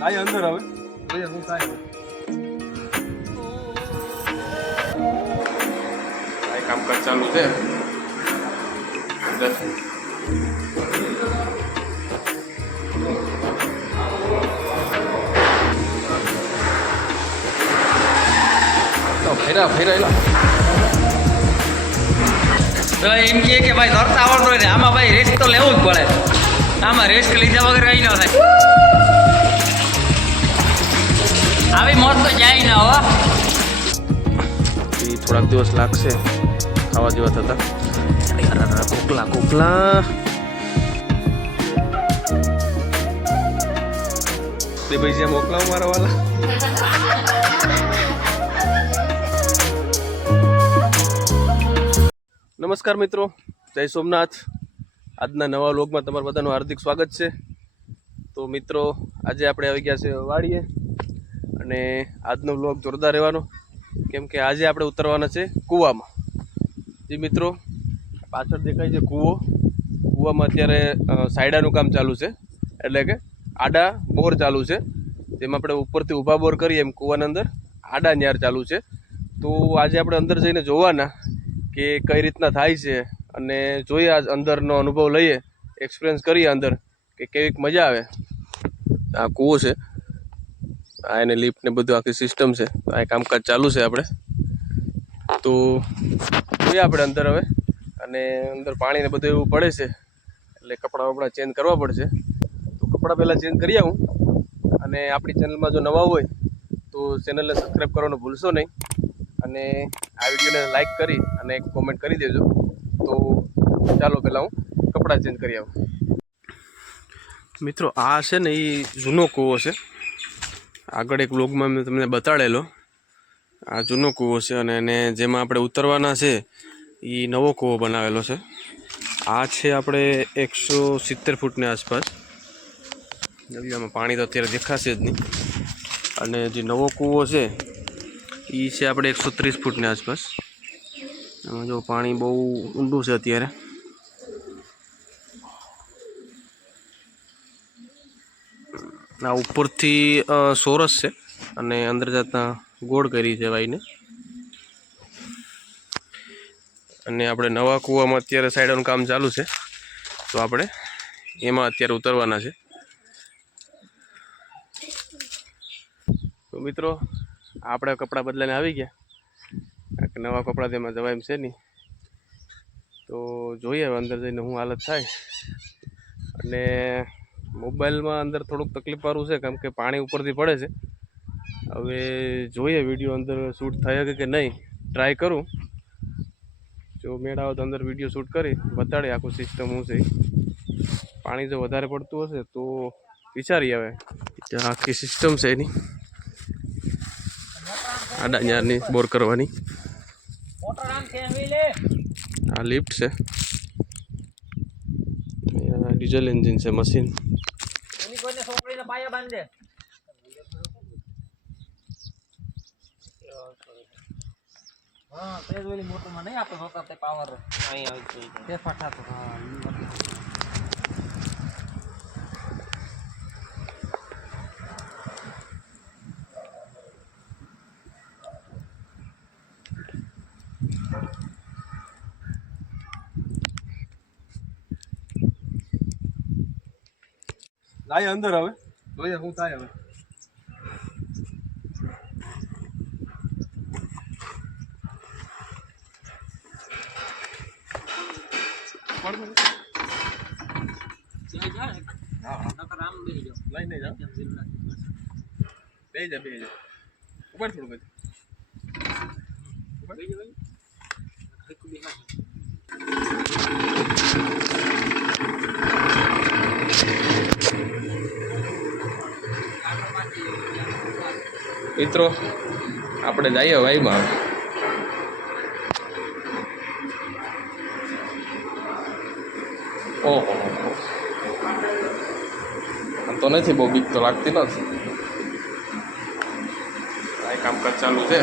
જાય અંદર હવે જોઈએ શું થાય આ કામકાજ ચાલુ છે ફેરા ફેરાયેલા પેલા એમ કહે કે ભાઈ તરતા આવડતો હોય ને આમાં ભાઈ રેસ્ટ તો લેવું જ પડે. આમાં રેસ્ટ લીધા વગર કઈ ન થાય. આવી મોત તો જાય ના હો. એ થોડાક દિવસ લાગશે ખાવા જેવા થતા. કોકલા કોકલા બે ભાઈ જ્યાં મોકલાવ મારા વાલા. નમસ્કાર મિત્રો, જય સોમનાથ. આજના નવા વ્લોગમાં તમારું બધાનું હાર્દિક સ્વાગત છે. તો મિત્રો, આજે આપણે આવી ગયા છે વાડીએ અને આજનો વ્લોગ જોરદાર રહેવાનો, કેમ કે આજે આપણે ઉતરવાના છે કૂવામાં. જી મિત્રો, પાછળ દેખાય છે કૂવામાં અત્યારે સાયડાનું કામ ચાલુ છે, એટલે કે આડા બોર ચાલુ છે. જેમાં આપણે ઉપરથી ઊભા બોર કરીએ એમ કૂવાના અંદર આડા ન્યાર ચાલુ છે. તો આજે આપણે અંદર જઈને જોવાના કે કઈ રીતના થાય છે અને જોઈએ આજ અંદરનો અનુભવ લઈએ, એક્સપિરિયન્સ કરીએ અંદર કે કેવીક મજા આવે. આ કૂવો છે, આ એને લિફ્ટ ને બધું આખી સિસ્ટમ છે. આ કામકાજ ચાલુ છે આપણે. તો જોઈએ આપણે અંદર હવે, અને અંદર પાણી ને બધું એવું પડે છે એટલે કપડાં વપડા ચેન્જ કરવા પડશે. તો કપડાં પહેલાં ચેન્જ કરી આવું. અને આપણી ચેનલમાં જો નવા હોય તો ચેનલને સબસ્ક્રાઈબ કરવાનું ભૂલશો નહીં, અને આ વિડીયોને લાઈક કરી અને એક કોમેન્ટ કરી દેજો. તો ચાલો પહેલાં હું કપડાં ચેન્જ કરી આવું. મિત્રો, આ છે ને એ જૂનો કૂવો છે. આગળ એક વ્લોગમાં મેં તમને બતાડેલો. આ જૂનો કૂવો છે અને એને જેમાં આપણે ઉતરવાના છે એ નવો કૂવો બનાવેલો છે. આ છે આપણે 170 ફૂટની આસપાસ. આમાં પાણી તો અત્યારે દેખાશે જ નહીં. અને જે નવો કૂવો છે એ છે આપણે 130 ફૂટની આસપાસ. એમાં જો પાણી બહુ ઊંડું છે અત્યારે. આ ઉપરથી સોરસ છે અને અંદર જતા ગોળ કરી છે વાઈને. અને આપણે નવા કૂવામાં અત્યારે સાઈડનું કામ ચાલુ છે, તો આપણે એમાં અત્યારે ઉતરવાના છે. તો મિત્રો, આપણે કપડાં બદલાઈને આવી ગયા. નવા કપડાં તેમાં જવાય એમ છે નહીં. તો જોઈએ હવે અંદર જઈને શું હાલત થાય. અને મોબાઈલમાં અંદર થોડુંક તકલીફવાળું છે, કેમ કે પાણી ઉપરથી પડે છે. હવે જોઈએ વિડીયો અંદર શૂટ થાય કે નહીં, ટ્રાય કરું. જો મેળ આવે તો અંદર વિડીયો શૂટ કરી બતાડે આખું સિસ્ટમ શું છે. પાણી જો વધારે પડતું હશે તો વિચારી આવે આખી સિસ્ટમ છે એની આડા ન્યારની બોર કરવાની. આ લિફ્ટ છે, ડીઝલ એન્જિન છે, મશીન. હા, તેજ ઓલી મોટરમાં નહીં આપણે હોતા તે પાવર અહીં આવી છે તે ફટાતો. હા, જાય અંદર હવે જોઈએ શું થાય હવે. બે જા ઉપર થોડું મિત્રો, આપણે જઈએ વાઈમાં. ઓહો, તો નથી બહુ બીક તો લાગતી નથી. આ કામકાજ ચાલુ છે.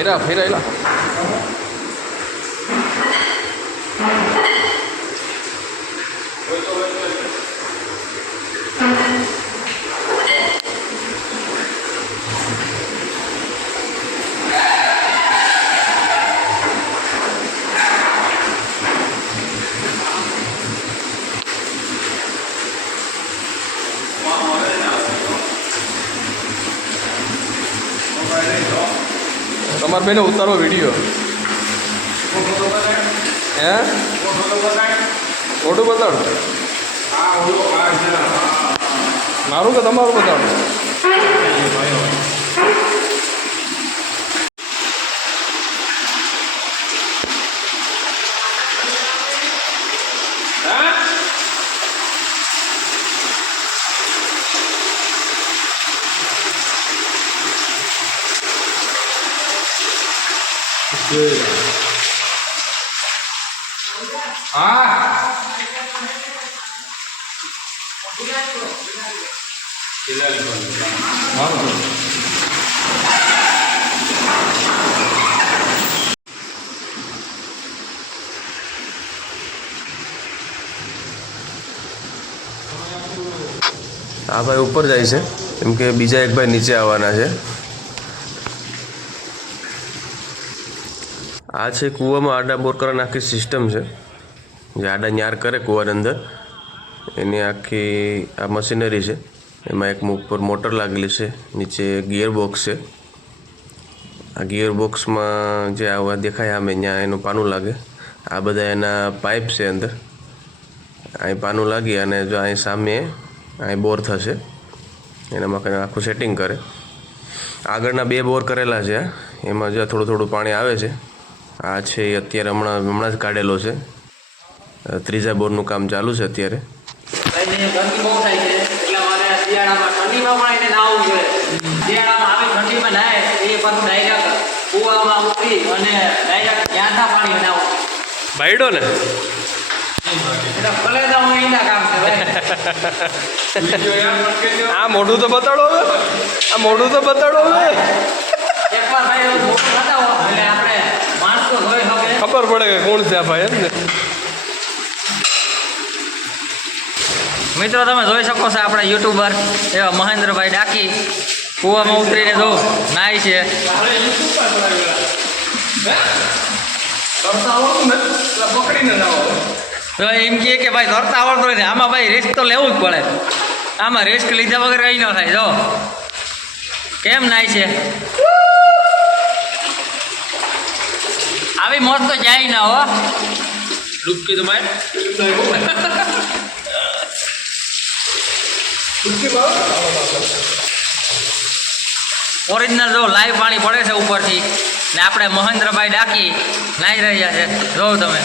ફેરા ફેરાયેલા તમારે બેને ઉતારવો વિડીયો હે ફોટો બતાડો મારું કે તમારું બતાડો આ ભાઈ ઉપર જાય છે કેમ કે બીજા એક ભાઈ નીચે આવવાના છે આ છે કૂવામાં આડા બોર કરવાની આખી સિસ્ટમ છે જે આડા ન્યાર કરે કૂવાની અંદર એની આખી આ મશીનરી છે એમાં એક ઉપર મોટર લાગેલી છે નીચે ગિયર બોક્સ છે આ ગિયર બોક્સમાં જે આવા દેખાય આમે ત્યાં એનું પાનું લાગે આ બધા એના પાઇપ છે અંદર અહીં પાનું લાગી અને જો અહીં સામે અહીં બોર થશે એનામાં કંઈ આખું સેટિંગ કરે આગળના 2 બોર કરેલા છે એમાં જો થોડું થોડું પાણી આવે છે આ છે એ અત્યારે હમણાં જ કાઢેલો છે ત્રીજા બોરનું કામ ચાલુ છે અત્યારે ગરમી બહુ થાય છે એટલે મારે શિયાળામાં ઠંડીમાં પણ એને નાહવું જોઈએ શિયાળામાં આવી ઠંડીમાં નાહે એ પાછું ડાયરેક્ટ કૂવામાં ઉતરી અને ડાયરેક્ટ ત્યાંના પાણી નાહવું બાયડો ને એટલે કલેજા હું એના કામ છે ભાઈ આ મોઢું તો બતાડો હવે આ મોઢું તો બતાડો હવે એકવાર ભાઈ મોટું બતાવો એટલે આપણે માણસો જોઈ શકે ખબર પડે કે કોણ છે આ ભાઈ એમ ને મિત્રો તમે જોઈ શકો છો આપણા યુટ્યુબર એવા મહેન્દ્રભાઈ ડાકી કૂવામાં ઉતરીને જો નાય છે તો એમ કહે કે ભાઈ તરતા આવડતો નથી આમાં ભાઈ રિસ્ક તો લેવું જ પડે આમાં રિસ્ક લીધા વગર કંઈ ન થાય જો કેમ નાય છે આવી મોત તો જાય ના હો ડૂબકી તો ભાઈ ઓરિજિનલ જો લાઈવ પાણી પડે છે ઉપરથી ને આપણે મહેન્દ્રભાઈ ડાકી નાહી રહ્યા છે જો તમે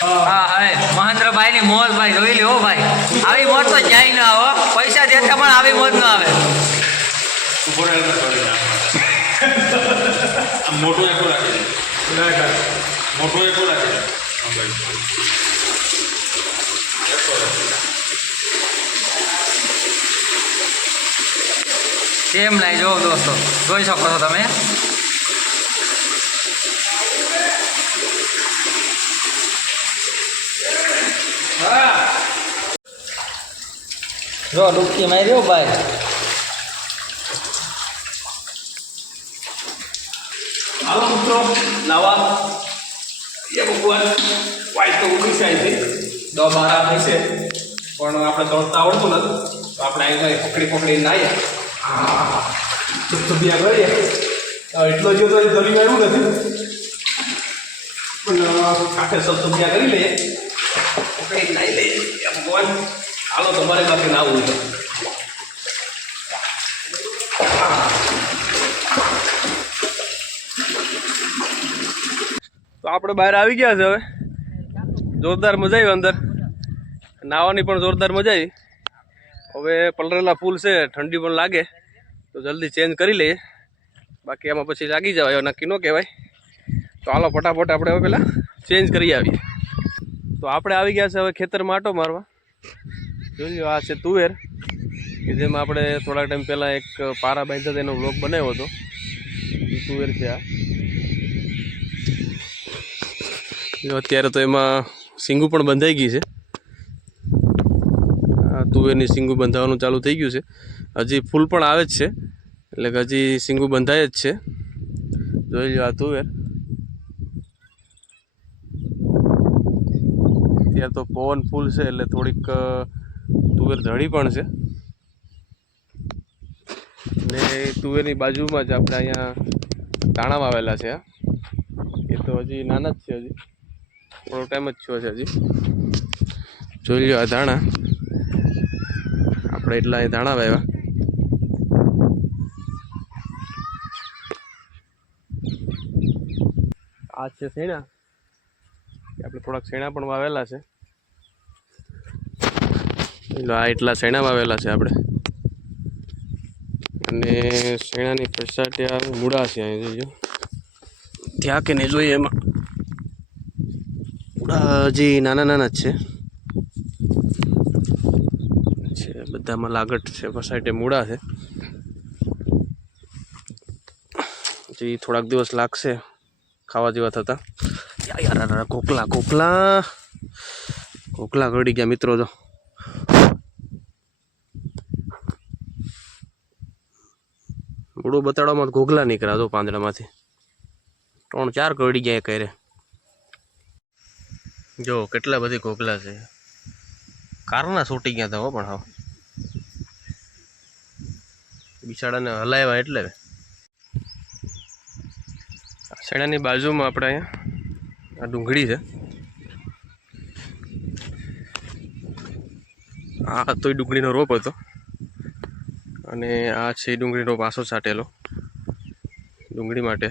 હા હવે મહેન્દ્રભાઈની મોજ ભાઈ જોઈ લે હો ભાઈ આવી મોજ તો જાય ના હો પૈસા દેતા પણ આવી મોજ ન આવે મોટો એકલો રાખી મોટો એકલો રાખી કેમ નહીં જો દોસ્તો જોઈ શકો છો તમે જો ડૂબકી માર્યો ભાઈ હાલો મિત્રો લાવા એ ભગવાન વાઈટ તો ઉડી જાય છે 10-12 થાય છે પણ આપણે તરતા આવડતું નથી તો આપણે અહીં પકડી નાહીએ સુબિયા કરીએ એટલો જો તો ગરીમાં એવું નથી પણ કાંઠે સુબિયા કરી લઈએ પકડી નાહી લઈએ એ ભગવાન હાલો તમારે બાકી ના આવવું છે તો આપણે બહાર આવી ગયા છે હવે જોરદાર મજા આવી અંદર નાહવાની પણ જોરદાર મજા આવી હવે પલરેલા પુલ છે ઠંડી પણ લાગે તો જલ્દી ચેન્જ કરી લઈએ બાકી આમાં પછી લાગી જવાય નક્કી ન કહેવાય તો હાલો ફટાફટ આપણે હવે પહેલાં ચેન્જ કરી આવીએ તો આપણે આવી ગયા છે હવે ખેતરમાં આટો મારવા જોઈ લો આ છે તુવેર કે જેમાં આપણે થોડાક ટાઈમ પહેલાં એક પારા બાંધ્યા હતા એનો વ્લોગ બનાવ્યો હતો. એ તુવેર છે આ. અત્યારે તો એમાં સિંગુ પણ બંધાઈ ગઈ છે. આ તુવેરની સિંગુ બંધાવવાનું ચાલુ થઈ ગયું છે. હજી ફૂલ પણ આવે જ છે, એટલે કે હજી સિંગુ બંધાય જ છે. જોઈ લો આ તુવેર. અત્યારે તો પવન ફૂલ છે એટલે થોડીક તુવેર ઝડી પણ છે. ને તુવેરની બાજુમાં જ આપણે અહીંયા ધાણા વાવેલા છે. એ તો હજી નાના જ છે, હજી થોડો ટાઈમ જ થયો છે હજી. જોઈ લો આ ધાણા. આપણે એટલા અહીં ધાણા વાવ્યા. આ છે શેણા. આપણે થોડાક શેણા પણ વાવેલા છે. આ એટલા શેણા વાવેલા છે આપણે. અને શેણાની ફસાટે આ મૂળા છે. અહીં જોઈજો ત્યાં કે નહીં જોઈએ એમાં મૂળા હજી નાના નાના જ છે. બધામાં લાગટ છે, ફસાટે મૂળા છે. હજી થોડાક દિવસ લાગશે ખાવા જેવા થતા. યાર કોકલા કોકલા કોકલા ગળી ગયા મિત્રો. તો મૂળું બતાડવામાં ઘોઘલા નીકળ્યા તો પાંદડામાંથી 3-4 કરડી ગયા કરે. જો કેટલા બધી ઘોઘલા છે. કારના છૂટી ગયા હતા હો. પણ હા બિચારાને હલાવ્યા એટલે. શેણાની બાજુમાં આપણે અહીંયા આ ડુંગળી છે. આ તો ડુંગળીનો રોપ હતો અને આ છે ડુંગળીનો પાસો છાંટેલો ડુંગળી માટે.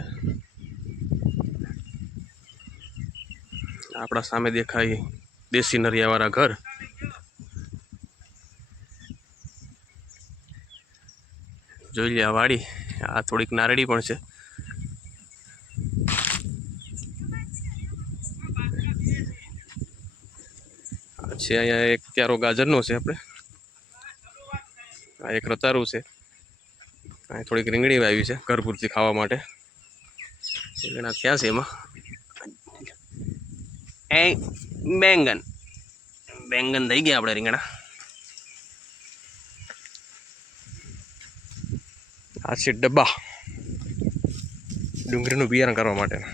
આપણા સામે દેખાય દેશી નરિયાવાળા ઘર. જોઈ લે આ વાડી. આ થોડીક નારળી પણ છે. છે અહીંયા એક ક્યારો ગાજરનો છે આપણે. આ એક રતારું છે. અહીં થોડીક રીંગણી વાવી છે ઘર પૂરતી ખાવા માટે. રીંગણા થયા છે એમાં. બેંગન બેંગન થઈ ગયા આપણે રીંગણા. આ છે ડબ્બા ડુંગળીનું બિયારણ કરવા માટેના.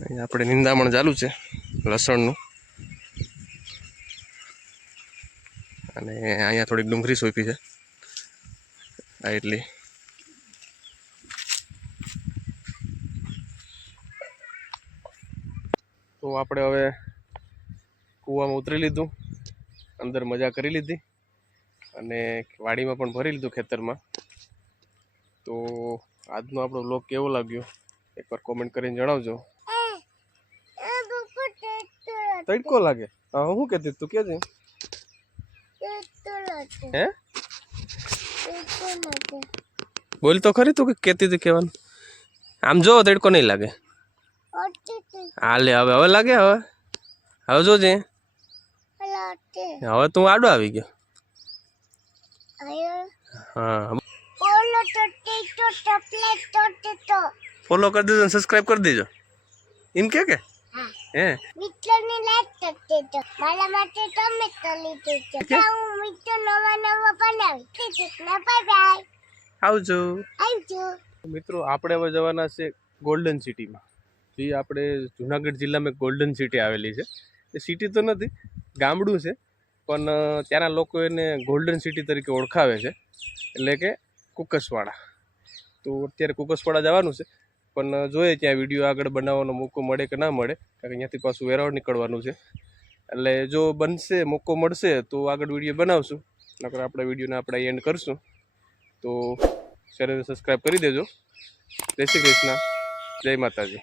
અહીંયા આપણે નિંદામણ ચાલુ છે લસણનું. અને અહીંયા થોડીક ડુંગળી સોંપી છે આ એટલી. તો આપણે હવે કૂવામાં ઉતરી લીધું, અંદર મજા કરી લીધી અને વાડીમાં પણ ભરી લીધું ખેતરમાં. તો આજનો આપણો વ્લોગ કેવો લાગ્યો એકવાર કોમેન્ટ કરીને જણાવજો. તડકો લાગે? હા હું કહેતી તું કે છે? હે બોલ તો ખરી તું કે કહેતી હતી કહેવાનું. આમ જો તડકો નહીં લાગે. હાલે હવે હવે લાગે. હવે હવે જોજે. હવે તું આડો આવી ગયો. હા ફોલો કરી દેજો, સબસ્ક્રાઇબ કરી દેજો. એમ કે હે મિત્રોને લાઈક કરી દેજો. મારા માટે તમે કરી દેજો. હું મિત્રો નવા બનાવી. Bye bye. આવજો. આવજો. મિત્રો આપણે હવે જવાના છે ગોલ્ડન સિટીમાં. જે આપણે જુનાગઢ જિલ્લામાં ગોલ્ડન સિટી આવેલી છે. એ સિટી તો નથી, ગામડું છે, પણ ત્યાંના લોકો એને ગોલ્ડન સિટી તરીકે ઓળખાવે છે, એટલે કે કુકસવાડા. તો અત્યારે કુકસવાડા જવાનું છે, પણ જોઈએ ત્યાં વિડીયો આગળ બનાવવાનો મોકો મળે કે ના મળે, કારણ કે અહીંયાથી પાછું વેરાવળ નીકળવાનું છે. એટલે જો બનશે, મોકો મળશે તો આગળ વિડીયો બનાવશું, નકર આપણે વિડીયોને આપણે એન્ડ કરશું. તો ચેનલને સબસ્ક્રાઈબ કરી દેજો. જય શ્રી કૃષ્ણ, જય માતાજી.